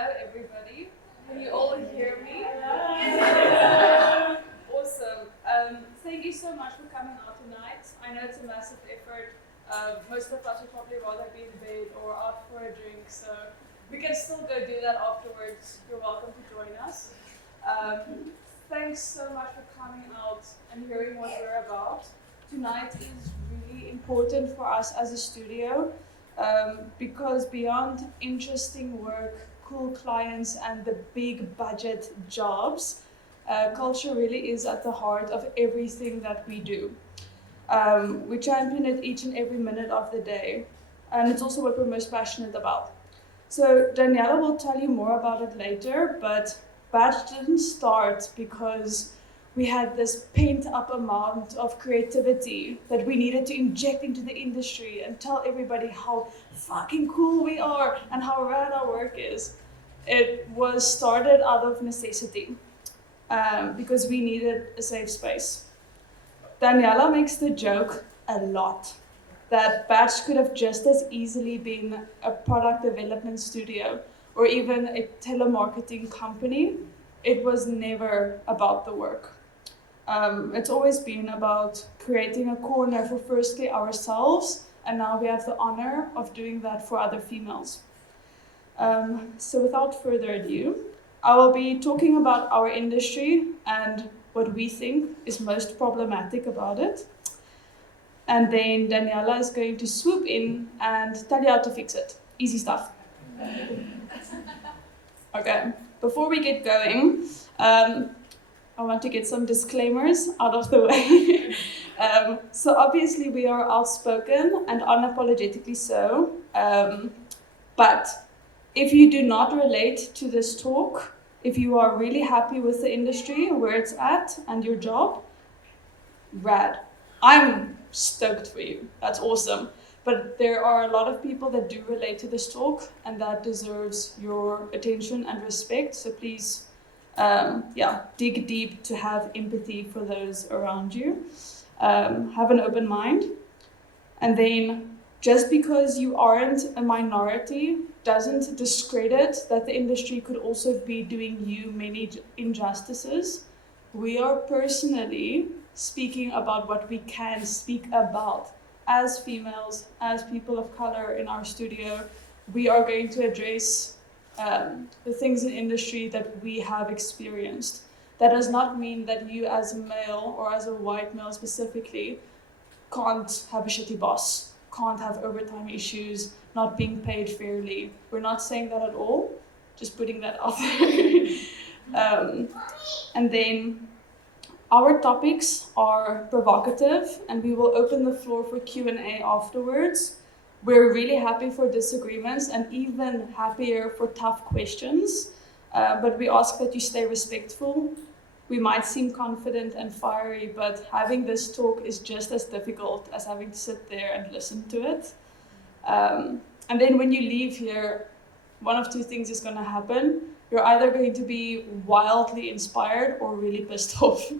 Hello, everybody. Can you all hear me? Awesome. Thank you so much for coming out tonight. I know it's a massive effort. Most of us would probably rather be in bed or out for a drink, so we can still go do that afterwards. You're welcome to join us. Thanks so much for coming out and hearing what we're about. Tonight is really important for us as a studio because beyond interesting work, cool clients, and the big budget jobs, culture really is at the heart of everything that we do. We champion it each and every minute of the day, and it's also what we're most passionate about. So Daniella will tell you more about it later, but Batch didn't start because we had this pent-up amount of creativity that we needed to inject into the industry and tell everybody how fucking cool we are and how rad our work is. It was started out of necessity because we needed a safe space. Daniella makes the joke a lot that Batch could have just as easily been a product development studio or even a telemarketing company. It was never about the work. It's always been about creating a corner for firstly ourselves, and now we have the honor of doing that for other females. So without further ado, I will be talking about our industry and what we think is most problematic about it. And then Daniella is going to swoop in and tell you how to fix it. Easy stuff. Okay, before we get going, I want to get some disclaimers out of the way. So obviously we are outspoken and unapologetically so, but if you do not relate to this talk, if you are really happy with the industry, where it's at, and your job, rad. I'm stoked for you. That's awesome. But there are a lot of people that do relate to this talk, and that deserves your attention and respect. So please, dig deep to have empathy for those around you. Have an open mind. And then, just because you aren't a minority doesn't discredit that the industry could also be doing you many injustices. We are personally speaking about what we can speak about. As females, as people of color in our studio, we are going to address the things in industry that we have experienced. That does not mean that you as a male or as a white male specifically can't have a shitty boss, can't have overtime issues, not being paid fairly. We're not saying that at all, just putting that out there. And then our topics are provocative, and we will open the floor for Q&A afterwards. We're really happy for disagreements and even happier for tough questions, but we ask that you stay respectful. We might seem confident and fiery, but having this talk is just as difficult as having to sit there and listen to it. And then when you leave here, one of two things is going to happen. You're either going to be wildly inspired or really pissed off.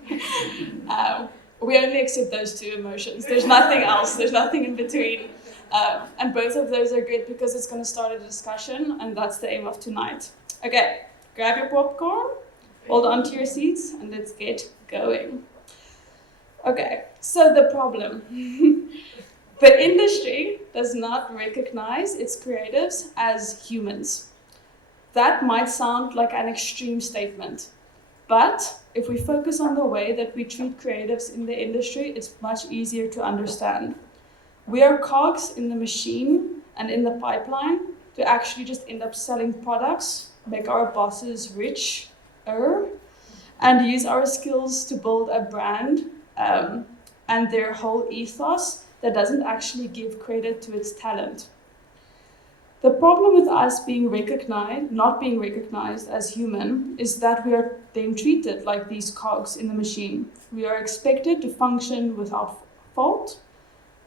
We only accept those two emotions. There's nothing else. There's nothing in between. And both of those are good because it's going to start a discussion, and that's the aim of tonight. Okay, grab your popcorn, hold on to your seats, and let's get going. Okay, so the problem. The industry does not recognize its creatives as humans. That might sound like an extreme statement, but if we focus on the way that we treat creatives in the industry, it's much easier to understand. We are cogs in the machine and in the pipeline to actually just end up selling products, make our bosses richer, and use our skills to build a brand and their whole ethos that doesn't actually give credit to its talent. The problem with us not being recognized as human, is that we are then treated like these cogs in the machine. We are expected to function without fault,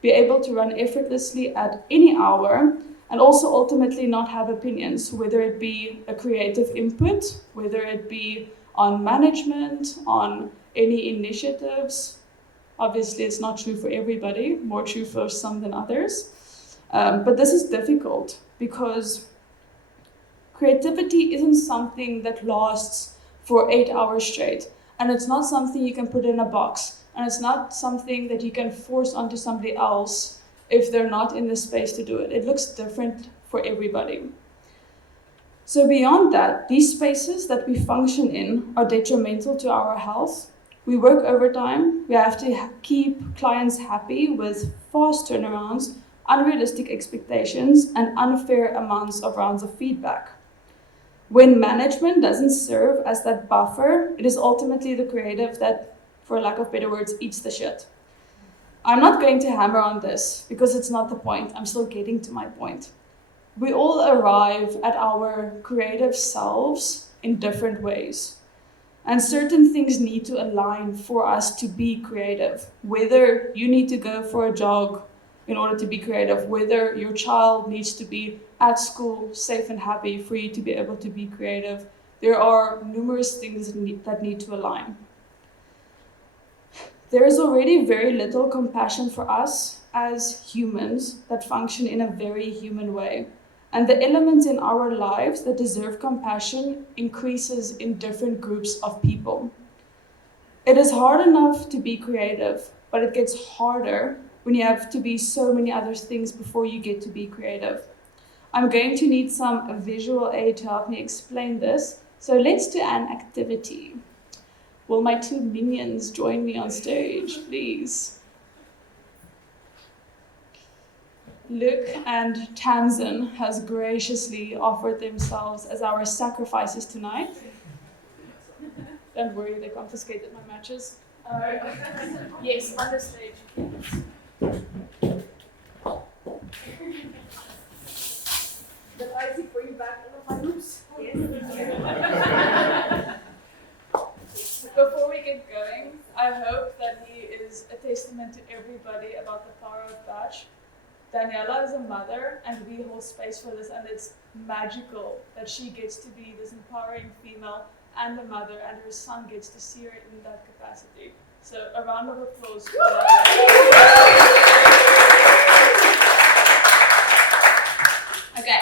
be able to run effortlessly at any hour, and also ultimately not have opinions, whether it be a creative input, whether it be on management, on any initiatives. Obviously, it's not true for everybody, more true for some than others. But this is difficult because creativity isn't something that lasts for 8 hours straight. And it's not something you can put in a box. And it's not something that you can force onto somebody else if they're not in the space to do it. It looks different for everybody. So beyond that, these spaces that we function in are detrimental to our health. We work overtime. We have to keep clients happy with fast turnarounds, unrealistic expectations, and unfair amounts of rounds of feedback. When management doesn't serve as that buffer, it is ultimately the creative that, for lack of better words, eats the shit. I'm not going to hammer on this because it's not the point. I'm still getting to my point. We all arrive at our creative selves in different ways. And certain things need to align for us to be creative. Whether you need to go for a jog in order to be creative, whether your child needs to be at school safe and happy for you to be able to be creative. There are numerous things that need to align. There is already very little compassion for us as humans that function in a very human way. And the elements in our lives that deserve compassion increases in different groups of people. It is hard enough to be creative, but it gets harder when you have to be so many other things before you get to be creative. I'm going to need some visual aid to help me explain this. So let's do an activity. Will my two minions join me on stage, please? Luke and Tamsin has graciously offered themselves as our sacrifices tonight. Don't worry, they confiscated my matches. Yes, on the stage. Did Isaac bring back all of my hoops? Yes. Before we get going, I hope that he is a testament to everybody about the power of touch. Daniella is a mother, and we hold space for this, and it's magical that she gets to be this empowering female and a mother, and her son gets to see her in that capacity. So a round of applause for that. Okay.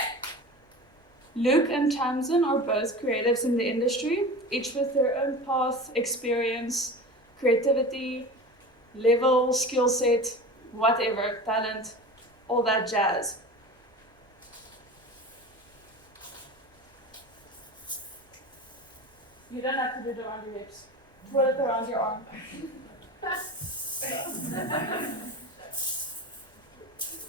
Luke and Tamsin are both creatives in the industry, each with their own path, experience, creativity, level, skill set, whatever, talent, all that jazz. You don't have to do it around your hips. Twirl it around your arm.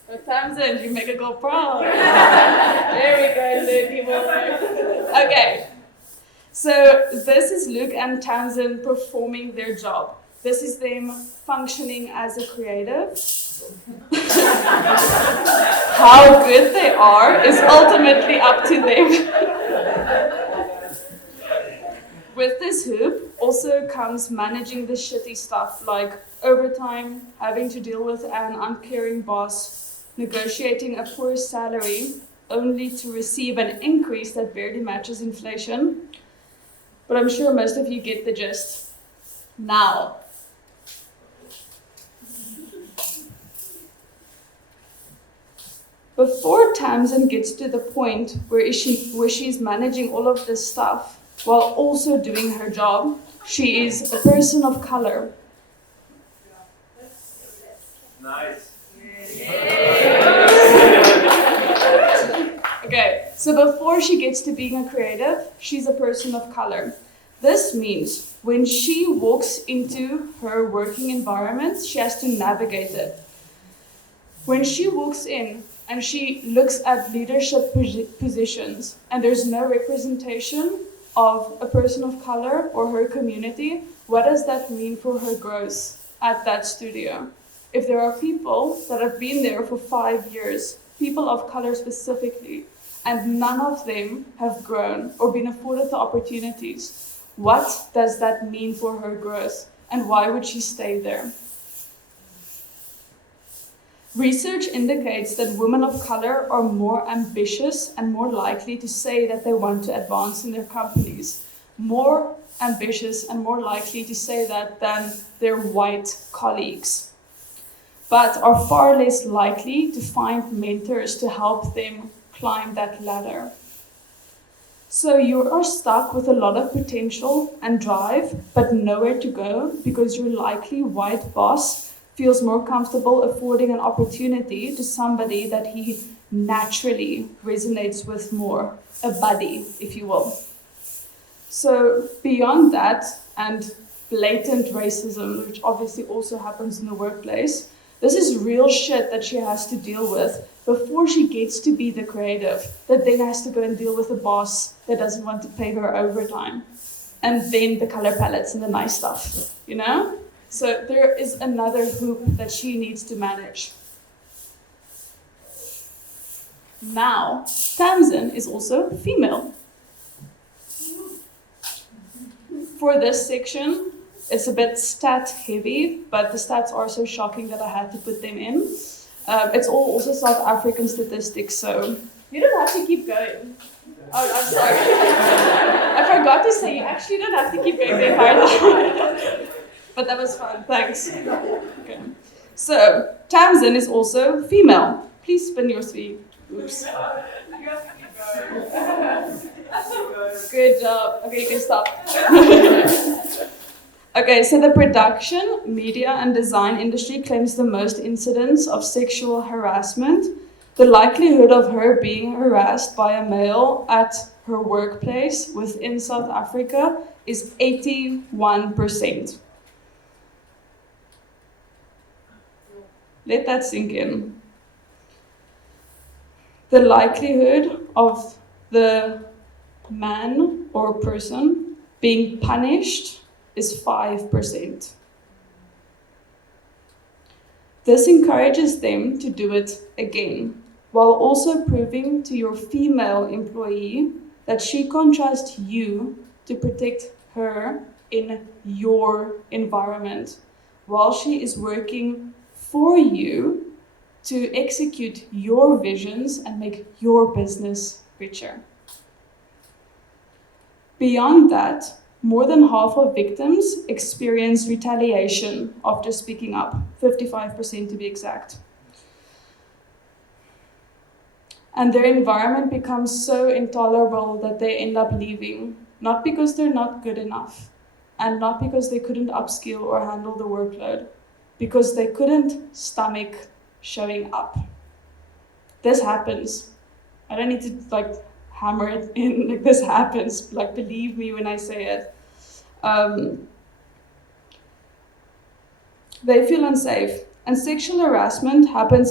But Tamsin, you make a girl proud. There we go, Luke. You will know. Okay. So this is Luke and Tamsin performing their job. This is them functioning as a creative. How good they are is ultimately up to them. With this hoop also comes managing the shitty stuff like overtime, having to deal with an uncaring boss, negotiating a poor salary only to receive an increase that barely matches inflation. But I'm sure most of you get the gist. Now, before Tamsin gets to the point where she's managing all of this stuff while also doing her job, she is a person of color. Nice. Okay, so before she gets to being a creative, she's a person of color. This means when she walks into her working environment, she has to navigate it. When she walks in and she looks at leadership positions and there's no representation of a person of color or her community, what does that mean for her growth at that studio? If there are people that have been there for 5 years, people of color specifically, and none of them have grown or been afforded the opportunities, what does that mean for her growth, and why would she stay there? Research indicates that women of color are more ambitious and more likely to say that they want to advance in their companies. More ambitious and more likely to say that than their white colleagues, but are far less likely to find mentors to help them climb that ladder. So you are stuck with a lot of potential and drive, but nowhere to go because your likely white boss feels more comfortable affording an opportunity to somebody that he naturally resonates with more, a buddy, if you will. So beyond that, and blatant racism, which obviously also happens in the workplace, this is real shit that she has to deal with before she gets to be the creative, that then has to go and deal with a boss that doesn't want to pay her overtime. And then the color palettes and the nice stuff, you know? So there is another hoop that she needs to manage. Now, Tamsin is also female. For this section, it's a bit stat heavy, but the stats are so shocking that I had to put them in. It's all also South African statistics, so you don't have to keep going. Oh, I'm sorry. I forgot to say you actually don't have to keep going the entire time. But that was fun, thanks. Okay. So, Tamsin is also female. Please spin your three. Oops. Good job. Okay, you can stop. Okay, so the production, media, and design industry claims the most incidents of sexual harassment. The likelihood of her being harassed by a male at her workplace within South Africa is 81%. Let that sink in. The likelihood of the man or person being punished is 5%. This encourages them to do it again, while also proving to your female employee that she can't trust you to protect her in your environment, while she is working for you to execute your visions and make your business richer. Beyond that, more than half of victims experience retaliation after speaking up, 55% to be exact. And their environment becomes so intolerable that they end up leaving, not because they're not good enough, and not because they couldn't upskill or handle the workload, because they couldn't stomach showing up. This happens. I don't need to hammer it in, this happens, believe me when I say it. They feel unsafe. And sexual harassment happens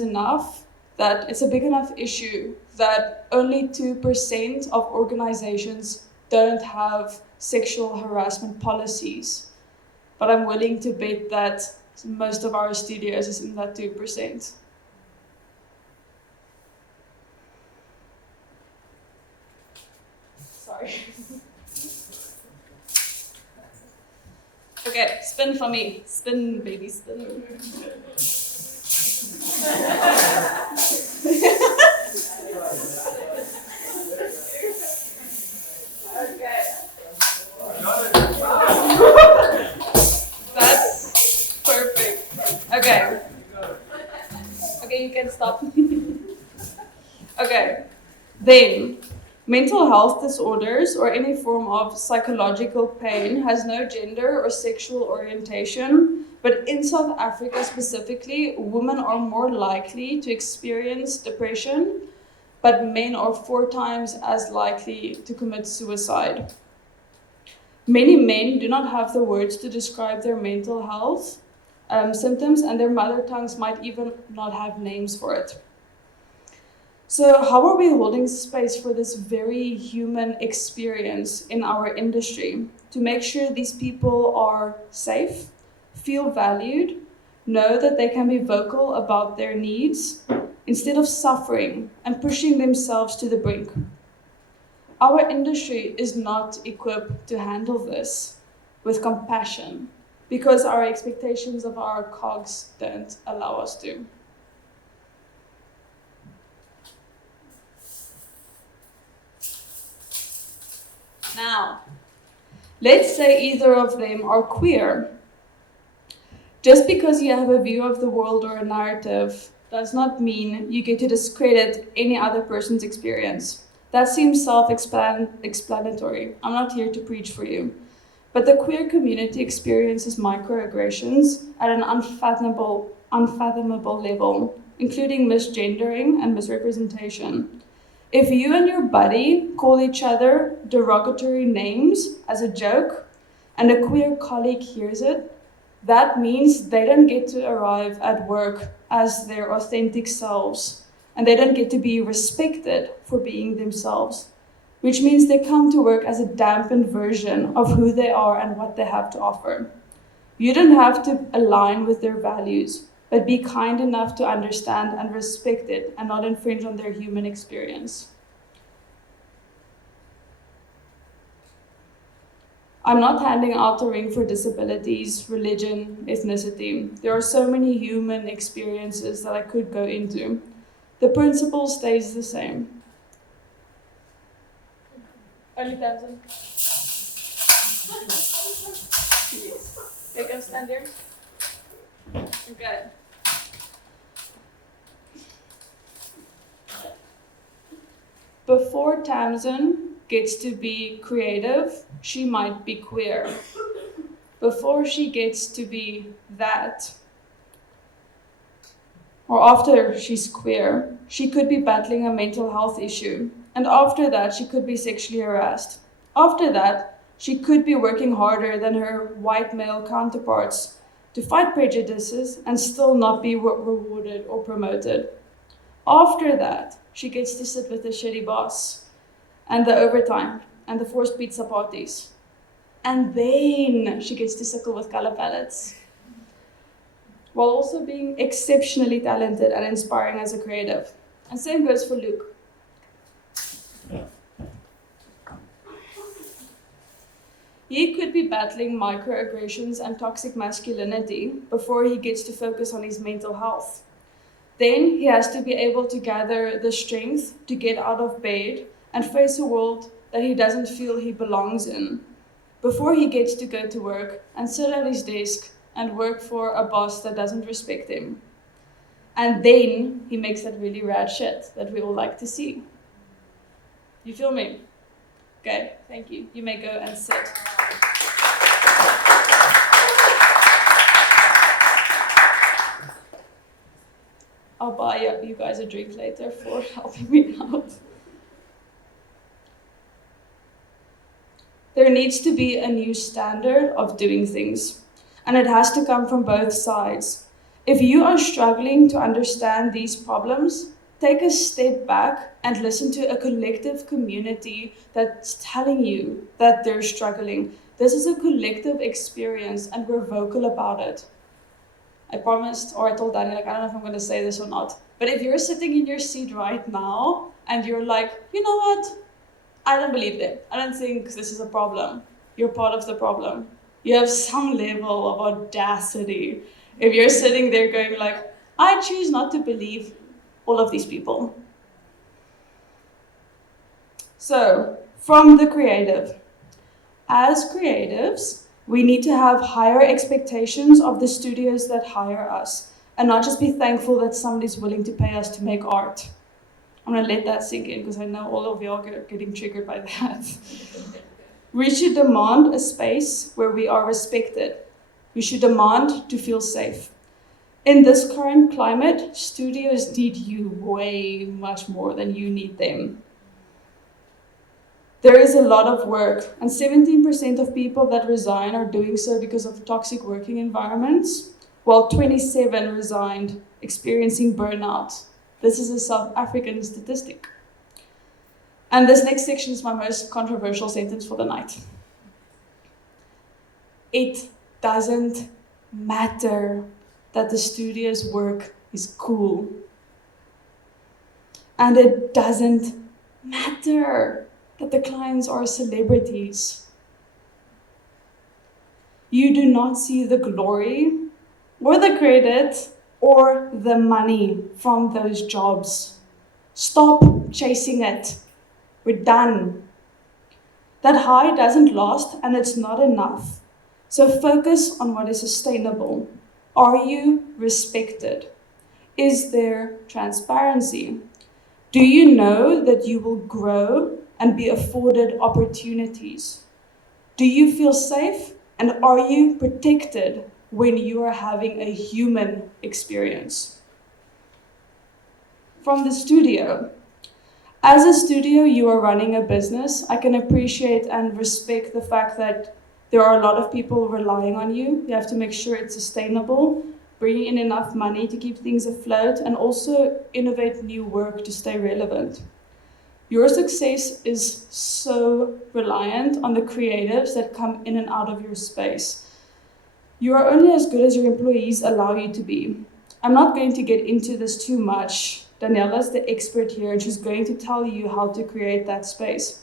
enough that it's a big enough issue that only 2% of organizations don't have sexual harassment policies. But I'm willing to bet that most of our studios is in that 2%. Sorry. Okay, spin for me. Spin, baby, spin. Okay. That's perfect. Okay. Okay, you can stop. Okay. Then, mental health disorders or any form of psychological pain has no gender or sexual orientation, but in South Africa specifically, women are more likely to experience depression, but men are 4 times as likely to commit suicide. Many men do not have the words to describe their mental health symptoms, and their mother tongues might even not have names for it. So how are we holding space for this very human experience in our industry to make sure these people are safe, feel valued, know that they can be vocal about their needs instead of suffering and pushing themselves to the brink? Our industry is not equipped to handle this with compassion because our expectations of our cogs don't allow us to. Now, let's say either of them are queer. Just because you have a view of the world or a narrative does not mean you get to discredit any other person's experience. That seems self-explanatory. I'm not here to preach for you. But the queer community experiences microaggressions at an unfathomable level, including misgendering and misrepresentation. If you and your buddy call each other derogatory names as a joke, and a queer colleague hears it, that means they don't get to arrive at work as their authentic selves, and they don't get to be respected for being themselves, which means they come to work as a dampened version of who they are and what they have to offer. You don't have to align with their values, but be kind enough to understand and respect it and not infringe on their human experience. I'm not handing out the ring for disabilities, religion, ethnicity. There are so many human experiences that I could go into. The principle stays the same. Only Tamsin. Yes. They can stand there. Okay. Before Tamsin gets to be creative, she might be queer. Before she gets to be that, or after she's queer, she could be battling a mental health issue. And after that, she could be sexually harassed. After that, she could be working harder than her white male counterparts to fight prejudices and still not be rewarded or promoted. After that, she gets to sit with the shitty boss and the overtime and the forced pizza parties. And then she gets to suckle with color palettes, while also being exceptionally talented and inspiring as a creative. And same goes for Luke. He could be battling microaggressions and toxic masculinity before he gets to focus on his mental health. Then he has to be able to gather the strength to get out of bed and face a world that he doesn't feel he belongs in, before he gets to go to work and sit at his desk and work for a boss that doesn't respect him. And then he makes that really rad shit that we all like to see. You feel me? Okay, thank you. You may go and sit. I'll buy you guys a drink later for helping me out. There needs to be a new standard of doing things, and it has to come from both sides. If you are struggling to understand these problems, take a step back and listen to a collective community that's telling you that they're struggling. This is a collective experience, and we're vocal about it. I promised, or I told Daniel, I don't know if I'm going to say this or not, but if you're sitting in your seat right now and you're like, you know what? I don't believe them. I don't think this is a problem. You're part of the problem. You have some level of audacity. If you're sitting there going like, I choose not to believe all of these people. So, from the creative. As creatives, we need to have higher expectations of the studios that hire us, and not just be thankful that somebody's willing to pay us to make art. I'm going to let that sink in because I know all of y'all are getting triggered by that. We should demand a space where we are respected. We should demand to feel safe. In this current climate, studios need you way much more than you need them. There is a lot of work, and 17% of people that resign are doing so because of toxic working environments, while 27 resigned experiencing burnout. This is a South African statistic. And this next section is my most controversial sentence for the night. It doesn't matter that the studio's work is cool. And it doesn't matter that the clients are celebrities. You do not see the glory or the credit or the money from those jobs. Stop chasing it. We're done. That high doesn't last, and it's not enough. So focus on what is sustainable. Are you respected? Is there transparency? Do you know that you will grow and be afforded opportunities? Do you feel safe and are you protected when you are having a human experience? From the studio. As a studio, you are running a business. I can appreciate and respect the fact that there are a lot of people relying on you. You have to make sure it's sustainable, bring in enough money to keep things afloat, and also innovate new work to stay relevant. Your success is so reliant on the creatives that come in and out of your space. You are only as good as your employees allow you to be. I'm not going to get into this too much. Daniella's the expert here, and she's going to tell you how to create that space.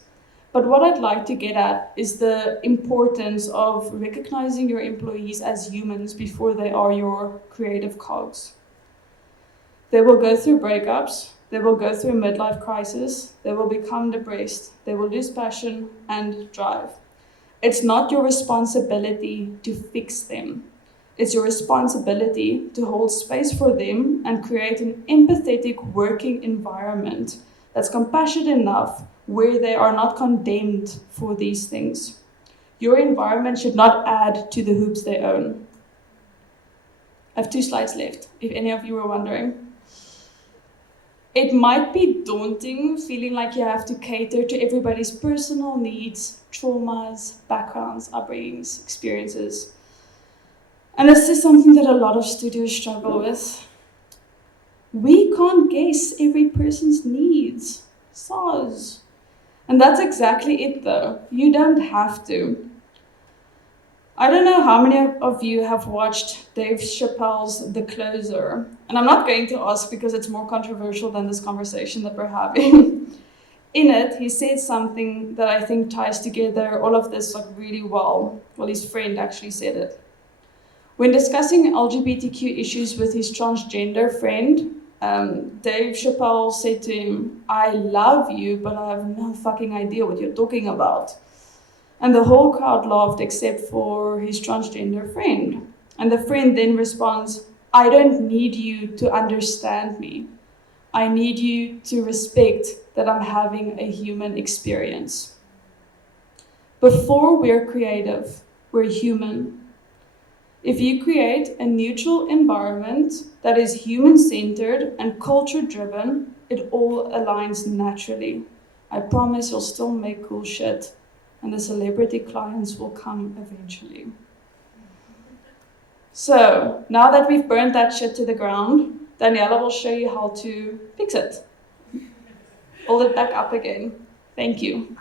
But what I'd like to get at is the importance of recognizing your employees as humans before they are your creative cogs. They will go through breakups, they will go through a midlife crisis, they will become depressed, they will lose passion and drive. It's not your responsibility to fix them. It's your responsibility to hold space for them and create an empathetic working environment that's compassionate enough where they are not condemned for these things. Your environment should not add to the hoops they own. I have 2 slides left, if any of you were wondering. It might be daunting feeling like you have to cater to everybody's personal needs, traumas, backgrounds, upbringings, experiences. And this is something that a lot of studios struggle with. We can't guess every person's needs. SARS. And that's exactly it though. You don't have to. I don't know how many of you have watched Dave Chappelle's The Closer. And I'm not going to ask because it's more controversial than this conversation that we're having. In it, he said something that I think ties together all of this really well. Well, his friend actually said it. When discussing LGBTQ issues with his transgender friend, Dave Chappelle said to him, "I love you, but I have no fucking idea what you're talking about." And the whole crowd laughed except for his transgender friend. And the friend then responds, "I don't need you to understand me. I need you to respect that I'm having a human experience." Before we're creative, we're human. If you create a neutral environment that is human-centered and culture-driven, it all aligns naturally. I promise you'll still make cool shit, and the celebrity clients will come eventually. So, now that we've burnt that shit to the ground, Daniella will show you how to fix it. Hold it back up again. Thank you.